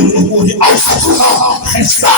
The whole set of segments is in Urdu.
الامور اوسطها خيسا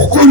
وكل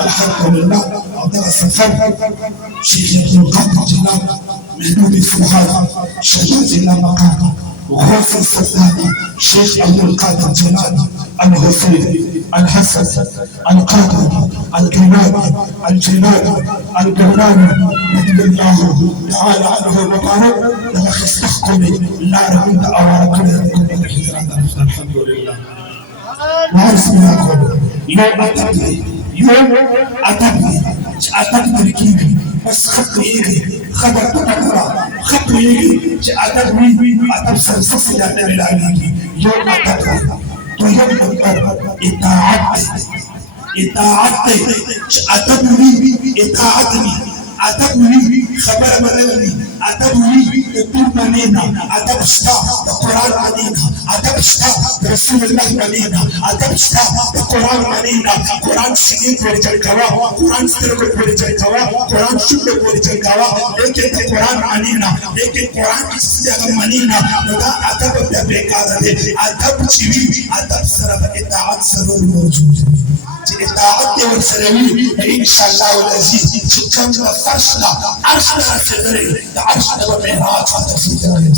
الحمد لله درس الفرق شيخ ابن القاسم جلال محمود الفؤاد شجاع جلال مقام وغوث الصدادي شيخ ابن القاسم جلال الحسين الحسن القادر الجناني الجولاني رضي الله تعالى عنه وبارك له استحقم لا رد اوارق الحمد لله وعرف يا يوم أتبني كيفي بس خط يجي خبر تقرأ خط يجي أتبني أتبصر صفي على العليم يوم أتبني ويوم إطاعتي أتبني إطاعتني أتبني خبر مدني أتبني الطول منينا أتبشتا القرآن منينا أتبشتا رسول الله منينا أتبشتا القرآن منينا قرآن سنين ورجال كوا قرآن سترك ورجال كوا قرآن شبه ورجال كوا لكن القرآن منينا لكن القرآن استجاب منينا ودا أتب بيكارة أتب شيء أتب سرب إطاعت سرور موجود إطاعت والسلامي إن شاء الله والعزيز شكرا فرشنا عرشنا سدري عرشنا والمعراج هذا في ذلك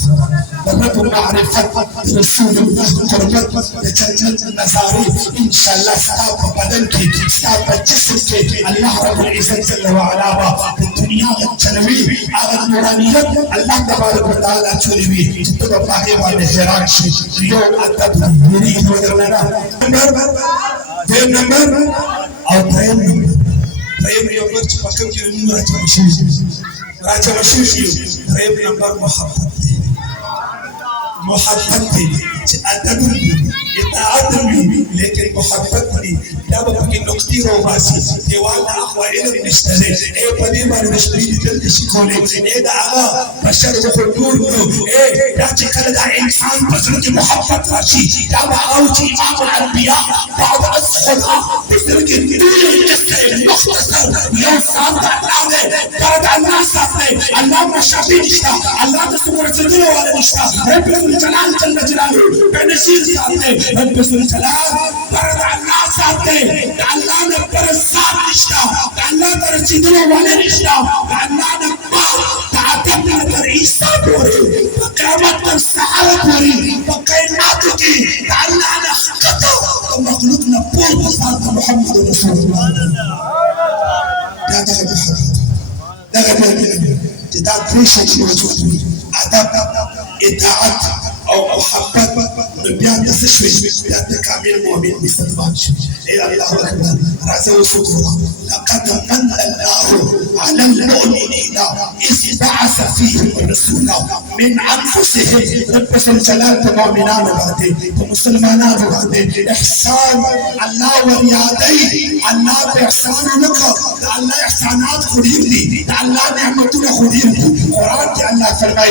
ونبو معرفة رسول الله قربت لجنة النصاري إن شاء الله استاب بدنك استاب جسمك الله رب العزة جل وعلا الدنيا الجنوي على النورانية الله تبارك وتعالى تنوي تتبع باقي والهراج يوم أدب يريد ودرنا نمبر أو تايم يوم مكان كلمة راجع مشيش تايم نمبر محبتي أدبني يتعدني لكن محبتي لا بقى نكتير وباسي ديوان أخوة إلى نشتري إيه بدي ما نشتري تلك شكولي إيه ده بشر وخلود إيه يحكي كذا إنسان بسرك محبت رشي ده أوجي إمام الأنبياء بعض أصحابها بسرك الدنيا كسر مختصر يوم صار على بعد الناس الله مشابه نشتا الله تسمع تدور ولا نشتا رب الجلال جل جلاله بنشير ساته رب الجلال برد الناس ساته الله نبر السات نشتا الله برسيدنا ولا نشتا الله نبر تعتبنا برئيسا بوري وقامت السحابة بوري وقيماتك الله نخطط ومخلوقنا بور بصارة محمد رسول الله لا تغيب محمد لا غير تدعى بريشة موجود أدب إطاعت أو محبة بيان تسشوي بيان تكامل مؤمن بستفانش إلى الله أكبر رأسه وسطوره لقد من الله على المؤمنين إذ بعث فيهم رسولا من أنفسهم رب الجلال تمامنا بعدين ومسلمانا بعدين إحسان الله وريادي الله بإحسان لك الله إحسانات خديرني الله نعمتنا خديرني قرآن الله فرمي